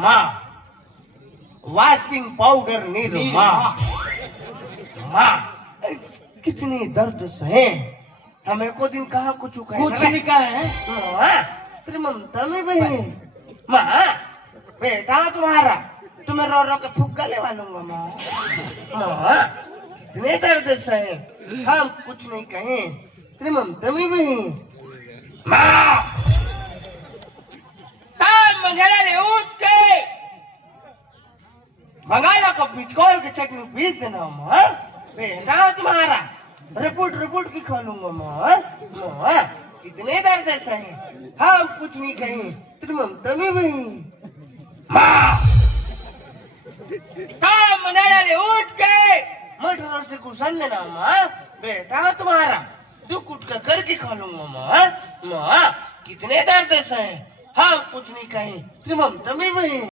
माँ washing powder नीर माँ माँ कितनी दर्द सहे हमें को दिन कहा कुछ नहीं कहा है तेरी ममता में बही माँ बेटा तुम्हारा तुम्हें रो रो के फुक्का लेवा लूंगा माँ माँ कितने दर्द सहे हम कुछ नहीं कहे तेरी ममता में बही माँ मंगेरा ने उठ के बंगाला को पिचकोल के चटनी पीस देना माँ बेटा तुम्हारा रिपोर्ट रिपोर्ट की खा लूंगा माँ माँ कितने दर्द सहे हम कुछ नहीं कहे तेरी ममता में भी माँ मंगेरा ने उठ के मटर से घुसन देना माँ बेटा तुम्हारा दुख उठ कर करके खा लूंगा माँ माँ कितने दर्द सहे हम कुछ नहीं कहे तेरी ममता में भी